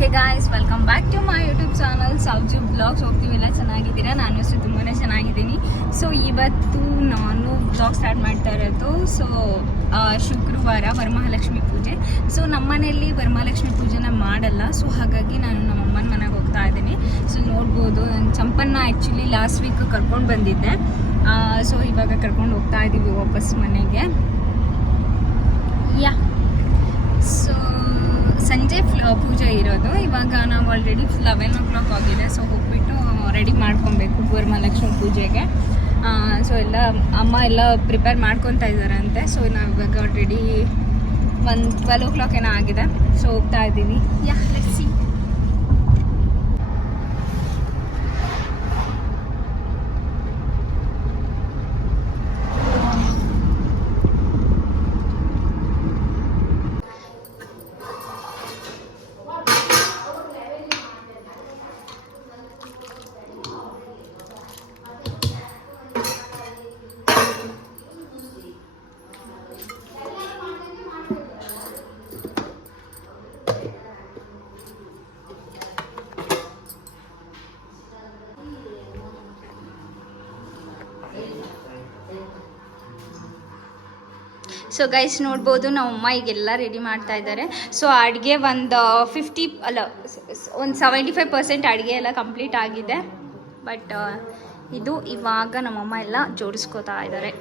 Hey guys, welcome back to my YouTube channel Sauju blogs. ಹೋಗ್ತೀವಿಲ್ಲ, ಚೆನ್ನಾಗಿದ್ದೀರಾ? ನಾನು ಅಷ್ಟೇ ತುಂಬಾ ಚೆನ್ನಾಗಿದ್ದೀನಿ. ಸೊ ಇವತ್ತು ನಾನು ಬ್ಲಾಗ್ ಸ್ಟಾರ್ಟ್ ಮಾಡ್ತಾ ಇರೋದು. ಸೊ ಶುಕ್ರವಾರ ವರಮಹಾಲಕ್ಷ್ಮಿ ಪೂಜೆ. ಸೊ ನಮ್ಮನೆಯಲ್ಲಿ ವರಮಹಾಲಕ್ಷ್ಮಿ ಪೂಜೆನ ಮಾಡಲ್ಲ. ಸೊ ಹಾಗಾಗಿ ನಾನು ನಮ್ಮ ಅಮ್ಮನ ಮನೆಗೆ ಹೋಗ್ತಾ ಇದ್ದೀನಿ. ಸೊ ನೋಡ್ಬೋದು, ನಾನು ಚಂಪನ್ನ ಆ್ಯಕ್ಚುಲಿ ಲಾಸ್ಟ್ ವೀಕ್ ಕರ್ಕೊಂಡು ಬಂದಿದ್ದೆ. ಸೊ ಇವಾಗ ಕರ್ಕೊಂಡು ಹೋಗ್ತಾ ಇದ್ದೀವಿ ವಾಪಸ್ ಮನೆಗೆ. ಯಾ ಸೊ ಸಂಜೆ ಪೂಜೆ ಇರೋದು. ಇವಾಗ ನಾವು ಆಲ್ರೆಡಿ 11 o'clock ಆಗಿದೆ. ಸೊ ಹೋಗ್ಬಿಟ್ಟು ರೆಡಿ ಮಾಡ್ಕೊಬೇಕು ವರಮಹಾಲಕ್ಷ್ಮಿ ಪೂಜೆಗೆ. ಸೊ ಎಲ್ಲ ಅಮ್ಮ ಎಲ್ಲ ಪ್ರಿಪೇರ್ ಮಾಡ್ಕೊತಾ ಇದ್ದಾರಂತೆ. ಸೊ ನಾವು ಇವಾಗ ಆಲ್ರೆಡಿ 12 o'clock ಏನೋ ಆಗಿದೆ. ಸೊ ಹೋಗ್ತಾ ಇದ್ದೀವಿ. Yeah let's see. So guys ನೋಡ್ಬೋದು, ನಮ್ಮಮ್ಮ ಈಗೆಲ್ಲ ರೆಡಿ ಮಾಡ್ತಾ ಇದ್ದಾರೆ. ಸೊ ಅಡುಗೆ ಒಂದು 75% ಅಡುಗೆ ಎಲ್ಲ ಕಂಪ್ಲೀಟ್ ಆಗಿದೆ. ಬಟ್ ಇದು ಇವಾಗ ನಮ್ಮಮ್ಮ ಎಲ್ಲ ಜೋಡಿಸ್ಕೋತಾ ಇದ್ದಾರೆ.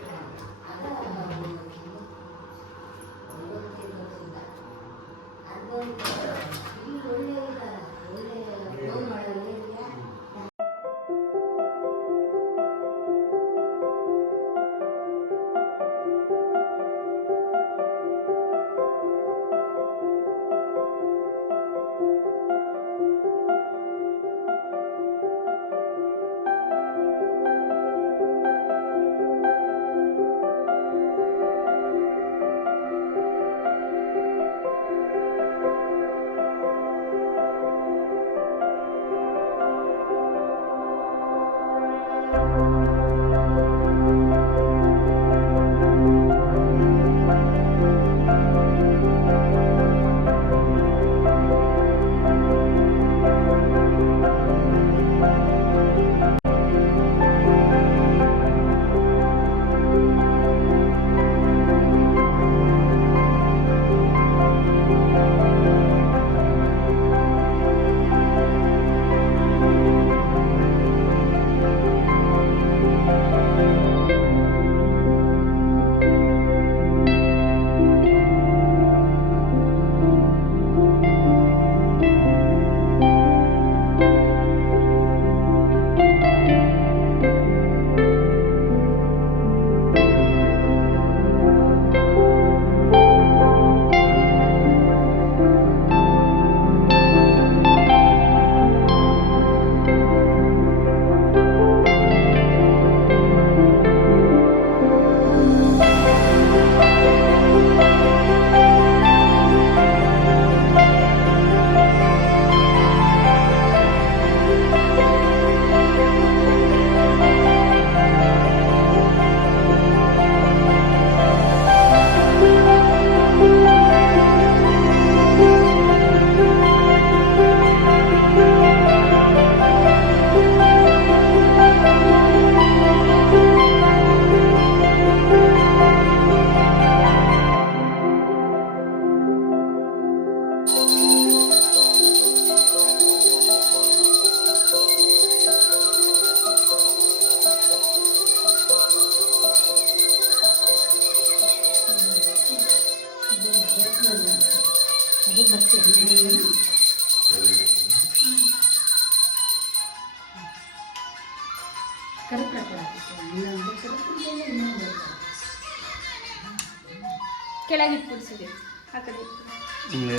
ಕೆಳಗೆ ಕೂಡಿಸಿದೆ ಆ ಕಡೆ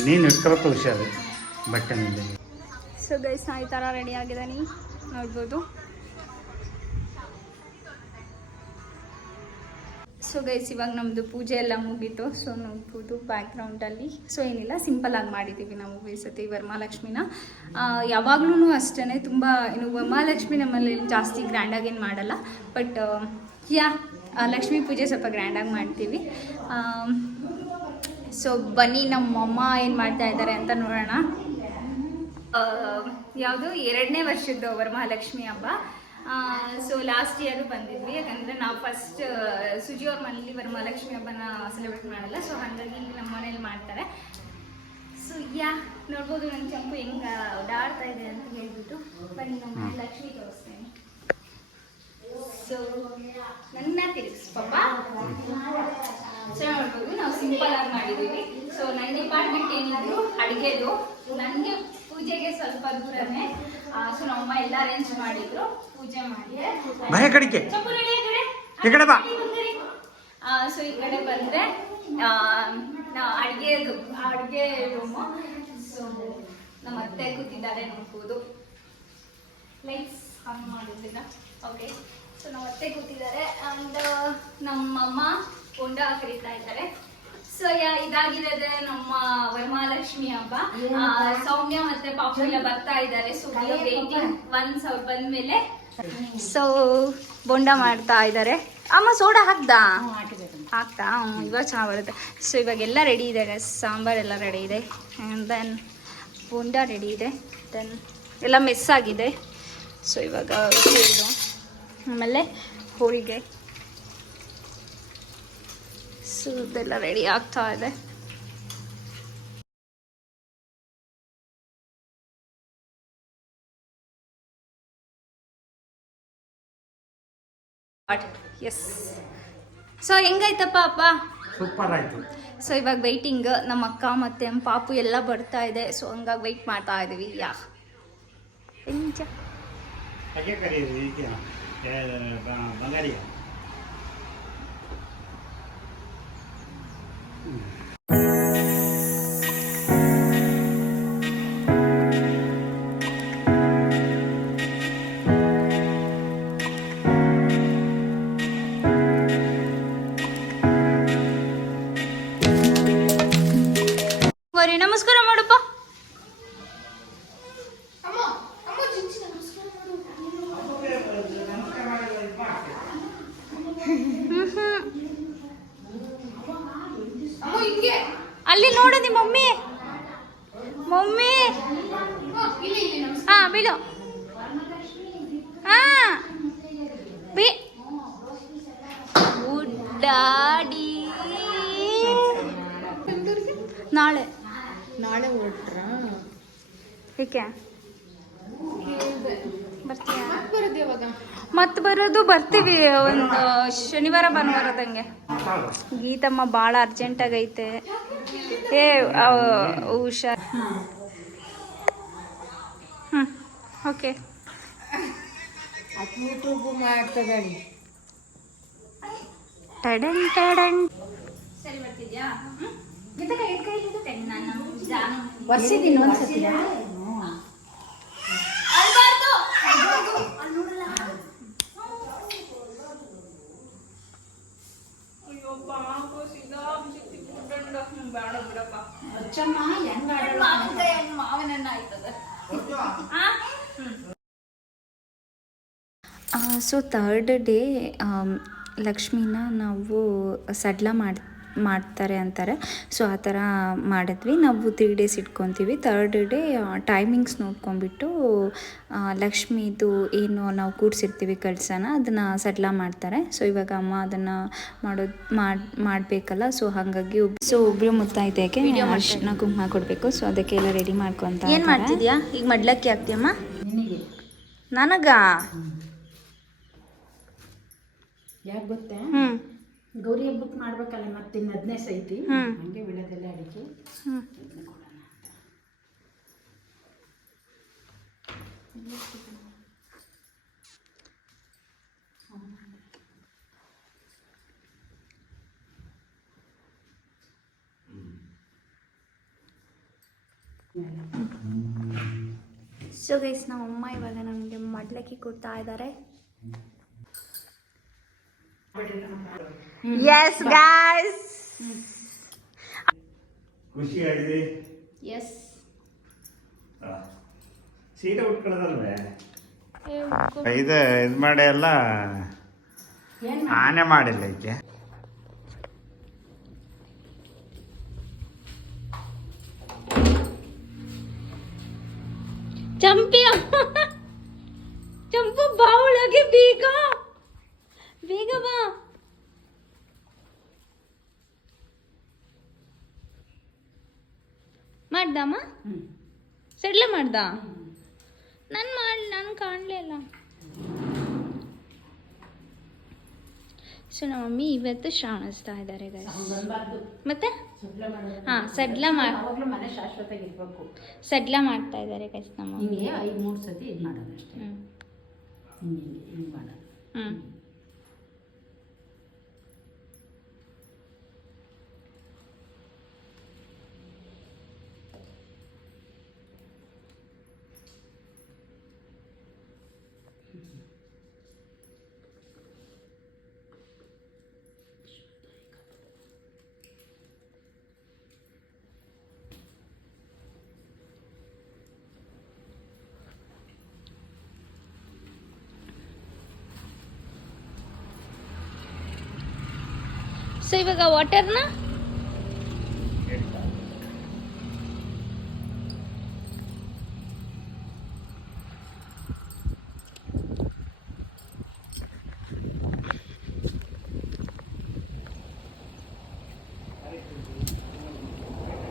ನೀನು ಇಟ್ಕೊಳಕ್ಕೆ ಹುಷಾರು ಬಟ್ಟೆ ಮೇಲೆ. ಸೊ ಗೈಸ್, ನಾ ಈ ಥರ ರೆಡಿ ಆಗಿದ್ದಾನೆ, ನೋಡ್ಬೋದು. ಸೊ ಗೈಸ್, ಇವಾಗ ನಮ್ಮದು ಪೂಜೆ ಎಲ್ಲ ಮುಗೀತು. ಸೊ ನೋಡ್ಬೋದು ಬ್ಯಾಕ್ಗ್ರೌಂಡಲ್ಲಿ. ಸೊ ಏನಿಲ್ಲ, ಸಿಂಪಲ್ಲಾಗಿ ಮಾಡಿದ್ದೀವಿ ನಾವು ಈ ಸತಿ ವರಮಹಾಲಕ್ಷ್ಮಿನ. ಯಾವಾಗ್ಲೂ ಅಷ್ಟೇ, ತುಂಬ ಇನ್ನು ವರಮಹಾಲಕ್ಷ್ಮಿ ನಮ್ಮಲ್ಲಿ ಜಾಸ್ತಿ ಗ್ರ್ಯಾಂಡಾಗೇನು ಮಾಡಲ್ಲ. ಬಟ್ ಲಕ್ಷ್ಮೀ ಪೂಜೆ ಸ್ವಲ್ಪ ಗ್ರ್ಯಾಂಡಾಗಿ ಮಾಡ್ತೀವಿ. ಸೊ ಬನ್ನಿ, ನಮ್ಮಮ್ಮ ಏನು ಮಾಡ್ತಾ ಇದ್ದಾರೆ ಅಂತ ನೋಡೋಣ. ಯಾವುದು 2ನೇ ವರ್ಷದ್ದು ವರಮಹಾಲಕ್ಷ್ಮಿ ಹಬ್ಬ. ಸೊ ಲಾಸ್ಟ್ ಇಯರ್ ಬಂದಿದ್ವಿ, ಯಾಕಂದರೆ ನಾವು ಫಸ್ಟ್ ಸುಜಿಯವ್ರ ಮನೇಲಿ ವರಮಹಾಲಕ್ಷ್ಮಿ ಹಬ್ಬನ ಸೆಲೆಬ್ರೇಟ್ ಮಾಡಲ್ಲ. ಸೊ ಹಾಗಾಗಿ ಇಲ್ಲಿ ನಮ್ಮ ಮನೇಲಿ ಮಾಡ್ತಾರೆ. ಸೊ ನೋಡ್ಬೋದು ನನ್ನ ಚಂಪು ಹೆಂಗೆ ಓಡಾಡ್ತಾ ಇದೆ ಅಂತ ಹೇಳ್ಬಿಟ್ಟು. ಬನ್ನಿ ನಮ್ಮ ಮನೆ ಲಕ್ಷ್ಮಿ ತೋರಿಸ್ತೇನೆ. ಸೊ ನನ್ನ ತಿರುಗಿಸ್ ಪಾಪ. ಸೊ ನೋಡ್ಬೋದು ನಾವು ಸಿಂಪಲ್ ಆಗಿ ಮಾಡಿದ್ದೀವಿ. ಸೊ ನನ್ನ ಡಿಪಾರ್ಟ್ಮೆಂಟ್ ಏನಿದ್ರು ಅಡುಗೆದು, ನನಗೆ ಪೂಜೆಗೆ ಸ್ವಲ್ಪ ದೂರನೇ. ಸೊ ನಮ್ಮಮ್ಮ ಎಲ್ಲ ಅರೇಂಜ್ ಮಾಡಿದ್ರು, ಪೂಜೆ ಮಾಡಿ. ಚಂಪು ರೆಡಿ ಸೊ ಈ ಕಡೆ ಬಂದರೆ ಅಡುಗೆ ರೂಮು. ಸೊ ನಮ್ಮ ಅತ್ತೆ ಕೂತಿದ್ದಾರೆ, ನೋಡ್ಬೋದು. ಲೈಟ್ಸ್ ಆನ್ ಮಾಡಿದ್ದೀರಾ? ಓಕೆ. ಸೊ ನಮ್ಮ ಅತ್ತೆ ಕೂತಿದ್ದಾರೆ ಆ್ಯಂಡ್ ನಮ್ಮಮ್ಮ ಕೊಂಡ ಕರೀತಾ ಇದ್ದಾರೆ. ಸೊ ಇದಾಗಿರೋದೆ ನಮ್ಮ ವರಮಹಾಲಕ್ಷ್ಮಿ ಹಬ್ಬ. ಸೌಮ್ಯ ಮತ್ತೆ ಪಾಪು ಎಲ್ಲ ಬರ್ತಾ ಇದ್ದಾರೆ. ಸೊ ವೇಟಿಂಗ್ ಒನ್ಸ್ ಅವ್ರು ಬಂದ್ಮೇಲೆ. ಸೊ ಬೋಂಡ ಮಾಡ್ತಾ ಇದ್ದಾರೆ. ಅಮ್ಮ ಸೋಡಾ ಹಾಕ್ದಾ? ಇವಾಗ ಚೆನ್ನಾಗಿ ಬರುತ್ತೆ. ಸೊ ಇವಾಗೆಲ್ಲ ರೆಡಿ ಇದೆ, ಸಾಂಬಾರೆಲ್ಲ ರೆಡಿ ಇದೆ. ಆ್ಯಂಡ್ ದೆನ್ ಬೋಂಡ ರೆಡಿ ಇದೆ. ದೆನ್ ಎಲ್ಲ ಮಿಸ್ ಆಗಿದೆ. ಸೊ ಇವಾಗ ಇದು ಆಮೇಲೆ ಹೋಳಿಗೆ. ಸೊ ಇದೆಲ್ಲ ರೆಡಿ ಆಗ್ತಾ ಇದೆ. ಎಸ್. ಸೊ ಹೆಂಗಾಯ್ತಪ್ಪ ಹಬ್ಬ? ಸೂಪರ್ ಆಯಿತು. ಸೊ ಇವಾಗ ವೆಯ್ಟಿಂಗ್, ನಮ್ಮ ಅಕ್ಕ ಮತ್ತು ನಮ್ಮ ಪಾಪು ಎಲ್ಲ ಬರ್ತಾ ಇದೆ. ಸೊ ಹಂಗಾಗಿ ವೆಯ್ಟ್ ಮಾಡ್ತಾ ಇದ್ದೀವಿ. ಹಾಗೆ ಕರೀರಿ ಬಂಗಾರಿಯ. ನಮಸ್ಕಾರ ಮಾಡಪ್ಪ. ಅಲ್ಲಿ ನೋಡು ನಿಮ್ಮ ಮಮ್ಮಿ ಹಾ ಬೀಳು. ಹಾ ಡ್ಯಾಡಿ ನಾಳೆ ಹೊರಟ್ರ? ಏಕೆ ಬರ್ತೀಯ? ಮತ್ತೆ ಬರೋದು ಬರ್ತೀವಿ ಒಂದು ಶನಿವಾರ ಭಾನುವಾರದಂಗೆ. ಗೀತಮ್ಮ ಭಾಳ ಅರ್ಜೆಂಟಾಗೈತೆ. ಹುಷಾರ್. ಓಕೆ. ಟಡನ್ ಟಡನ್. ಸರಿ ಬರ್ತಿದ್ಯಾ? ವರ್ಷದಿನ ಒಂದ್ಸತಿ ಸೊ ಥರ್ಡ್ ಡೇ ಲಕ್ಷ್ಮಿನ ನಾವು ಸಡ್ಲ ಮಾಡ್ತಾರೆ ಅಂತಾರೆ. ಸೊ ಆ ಥರ ಮಾಡಿದ್ವಿ. ನಾವು 3 days ಇಟ್ಕೊತೀವಿ. ಥರ್ಡ್ ಡೇ ಟೈಮಿಂಗ್ಸ್ ನೋಡ್ಕೊಂಬಿಟ್ಟು ಲಕ್ಷ್ಮೀದು ಏನು ನಾವು ಕೂಡಿಸಿರ್ತೀವಿ ಕಳಸನ, ಅದನ್ನು ಸಡ್ಲ ಮಾಡ್ತಾರೆ. ಸೊ ಇವಾಗ ಅಮ್ಮ ಅದನ್ನು ಮಾಡಬೇಕಲ್ಲ. ಸೊ ಹಾಗಾಗಿ ಒಬ್ಬರು ಮುತ್ತೈದೆಗೆ ಅರಿಶಿನ ಕುಂಕುಮ ಕೊಡಬೇಕು. ಸೊ ಅದಕ್ಕೆಲ್ಲ ರೆಡಿ ಮಾಡ್ಕೊತ. ಏನು ಮಾಡ್ತಿದ್ಯಾ ಈಗ? ಮಡ್ಲಕ್ಕಿ ಹಾಕ್ತೀಯಮ್ಮ ನನಗ? ಯಾಕೆ ಗೊತ್ತಾ? ಗೌರಿ ಹಬ್ಬಕ್ಕೆ ಮಾಡ್ಬೇಕಲ್ಲ, ಮತ್ತೆ 15 ಐತಿ. ಹಂಗೆ ಬೆಳೆದೆಲ್ಲ ಅಡಿಕೆ ಸೊ ಗೈಸ್, ನಮ್ಮಮ್ಮ ಇವಾಗ ನಮಗೆ ಮಡ್ಲಕ್ಕಿ ಕೊಡ್ತಾ ಇದ್ದಾರೆ. ಎಸ್ ಗಾಯ್ಸ್, ಖುಷಿ ಆಗಿದೆ. ಎಸ್, ಸೀರೆ ಉಟ್ಕೊಳ್ಳೋದಲ್ವೇ? ಇದು ಮಾಡಿ ಎಲ್ಲ ಆನೆ ಮಾಡಿಲ್ಲ ಈಕೆ. ಚಂಪಿ ಚಂಪು ಬಾ ಒಳಗೆ ಬೇಗ ಬೇಗ ಬಾ. ಮಾಡ್ದಮ್ಮ ಸಡ್ಲ ಮಾಡ್ದ ನಾನು ಕಾಣಲಿಲ್ಲ. ಸೊ ನಮ್ಮ ಮಮ್ಮಿ ಇವತ್ತು ಶ್ರಾವಣಿಸ್ತಾ ಇದ್ದಾರೆ ಮತ್ತೆ ಹಾಂ ಸಡ್ಲ ಮನೆ ಶಾಶ್ವತ ಇರಬೇಕು. ಸಡ್ಲ ಮಾಡ್ತಾ ಇದ್ದಾರೆ ಗೈಸ್ ನಮ್ಮ ಹಿಂಗೆ 5-3 ಸತಿ ಇದು ಮಾಡೋದು ಅಷ್ಟೇ. ಹಿಂಗೆ ಮಾಡೋದು. ಸೊ ಇವಾಗ ವಾಟರ್ನ